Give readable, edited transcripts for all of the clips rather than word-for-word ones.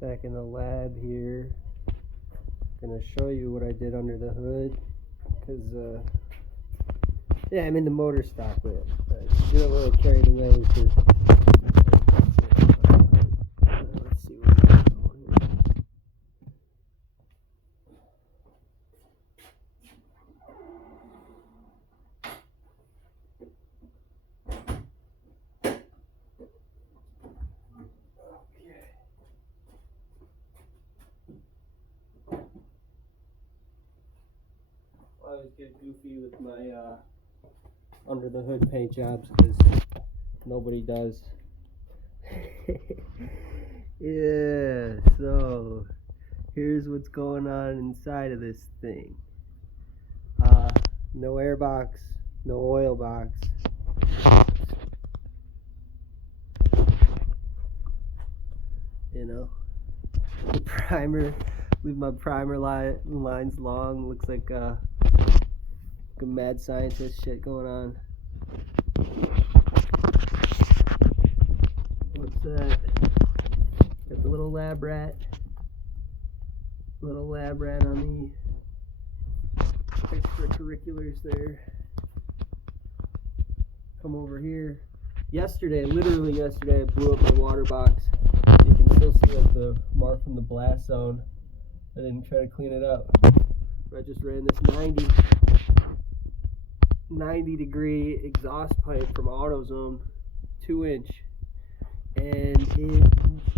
Back in the lab here. Gonna show you what I did under the hood, because yeah, I'm in the motor stock with it. I get a little carried away with it. Let's see what we got going here. I always get goofy with my under the hood paint jobs because nobody does. Yeah, so here's what's going on inside of this thing. No air box, no oil box. You know, the primer, leave my primer lines long. Looks like a mad scientist shit going on. What's that? Got the little lab rat on the extracurriculars there. Come over here. Literally yesterday, I blew up my water box. You can still see like the mark from the blast zone. I didn't try to clean it up. I just ran this 90 degree exhaust pipe from AutoZone, 2-inch, and it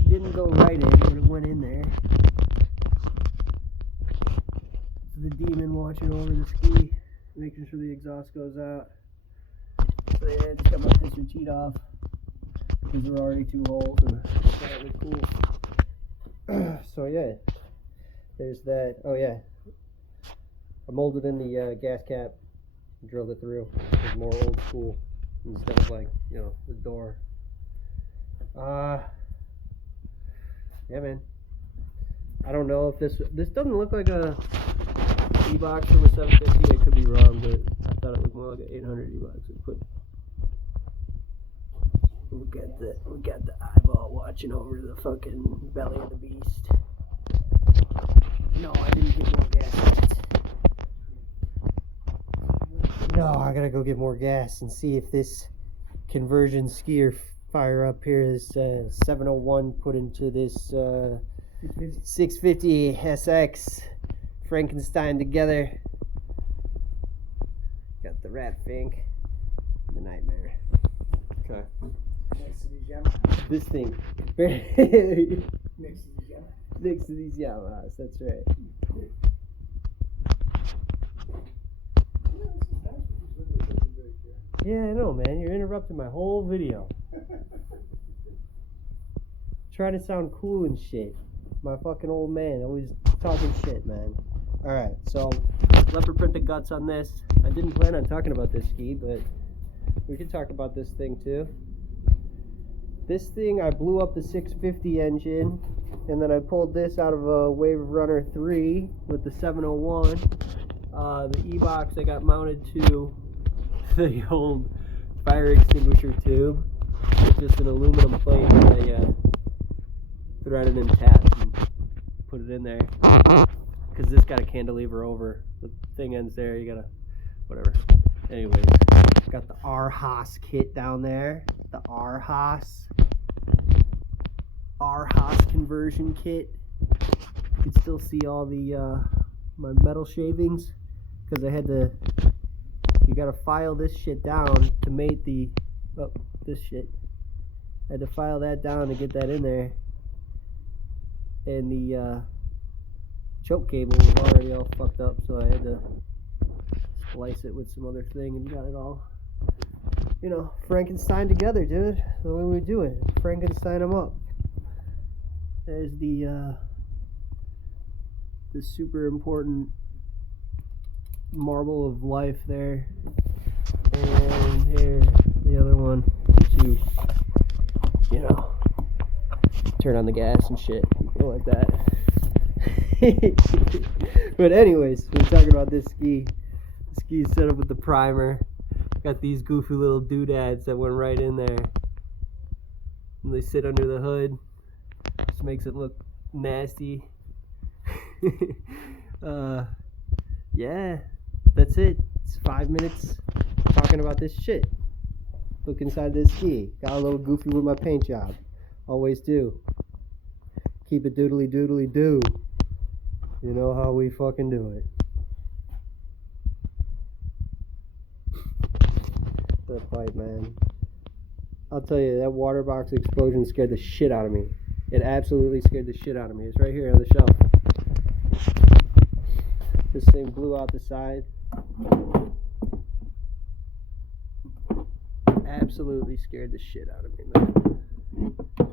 didn't go right in, but it went in there. So the demon watching over the ski, making sure the exhaust goes out. So yeah, I just got my piston cheat off because there were already 2 holes, and I thought it was cool. So yeah, there's that. Oh yeah, I molded in the gas cap, drilled it through. It's more old school instead of like, you know, the door. Yeah, man. I don't know if this doesn't look like a E-box from a 750. I could be wrong, but I thought it looked more like an 800 E-box. We got the eyeball watching over the fucking belly of the beast. No, I didn't get more gas yet. No, I gotta go get more gas and see if this conversion skier fire up here is 701 put into this 650 SX Frankenstein together. Got the rat fink, the nightmare. Okay. Next to these Yamaha. This thing. Next to these Yamaha. Next to these Yamahas, that's right. Yeah, I know, man. You're interrupting my whole video. Trying to sound cool and shit. My fucking old man, always talking shit, man. Alright, so leopard print the guts on this. I didn't plan on talking about this ski, but we could talk about this thing too. This thing, I blew up the 650 engine, and then I pulled this out of a Wave Runner 3 with the 701. The E-box I got mounted to the old fire extinguisher tube. It's just an aluminum plate that I threaded and tapped and put it in there. Because this got a cantilever over. The thing ends there, you gotta, whatever. Anyways, got the R-Haas kit down there. The R-Haas conversion kit. You can still see all the my metal shavings, because I had to, you gotta file this shit down to mate the, this shit. I had to file that down to get that in there. And the choke cable was already all fucked up, so I had to splice it with some other thing and got it all, you know, Frankenstein together, dude. The way we do it, Frankenstein them up. There's the super important marble of life there, and here the other one to, you know, turn on the gas and shit, like that. But anyways, we're talking about this ski. The ski is set up with the primer. Got these goofy little doodads that went right in there, and they sit under the hood. Just makes it look nasty. Yeah, that's it. It's 5 minutes talking about this shit. Look inside this ski. Got a little goofy with my paint job. Always do. Keep it doodly doodly do. You know how we fucking do it. That fight, man. I'll tell you, that water box explosion scared the shit out of me. It absolutely scared the shit out of me. It's right here on the shelf. This thing blew out the side. Absolutely scared the shit out of me, man.